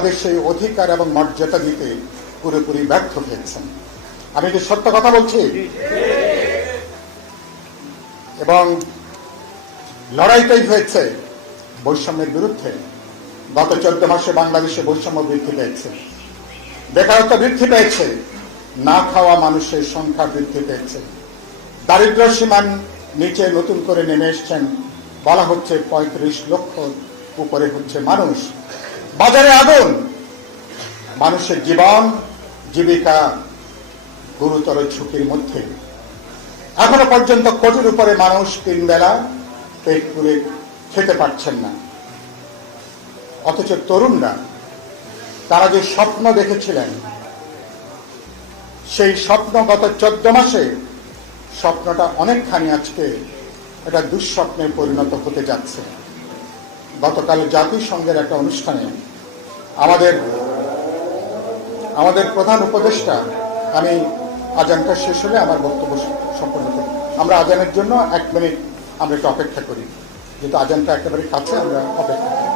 তাদের সেই অধিকার এবং মর্যাদা দিতে পুরোপুরি ব্যর্থ হয়েছেন। আমি কি সত্য কথা বলছি? এবং লড়াইটাই হয়েছে বৈষম্যের বিরুদ্ধে। গত 14 মাসে বাংলাদেশে বৈষম্য বৃদ্ধি পেয়েছে, বেকারত্ব বৃদ্ধি পেয়েছে, না খাওয়া মানুষের সংখ্যা বৃদ্ধি পেয়েছে, দারিদ্র্য সীমার নিচে নতুন করে নেমে এসছেন বলা হচ্ছে 35 লক্ষ উপরে হচ্ছে মানুষ। বাজারে আগুন, মানুষের জীবন জীবিকা গুরুতর ঝুঁকির মধ্যে। এখনো পর্যন্ত কোটির উপরে মানুষ 3 বেলা পেট পুরে খেতে পারছেন না। অথচ তরুণরা তারা যে স্বপ্ন দেখেছিলেন, সেই স্বপ্ন গত 14 মাসে স্বপ্নটা অনেকখানি আজকে এটা দুঃস্বপ্নে পরিণত হতে যাচ্ছে। গতকাল জাতিসংঘের একটা অনুষ্ঠানে আমাদের প্রধান উপদেষ্টা, আমি আজানটা শেষ হলে আমার বক্তব্য সম্পন্ন করি। আমরা আজানের জন্য 1 মিনিট আমরা একটু অপেক্ষা করি, যেহেতু আজানটা একেবারে কাছে, আমরা অপেক্ষা করি।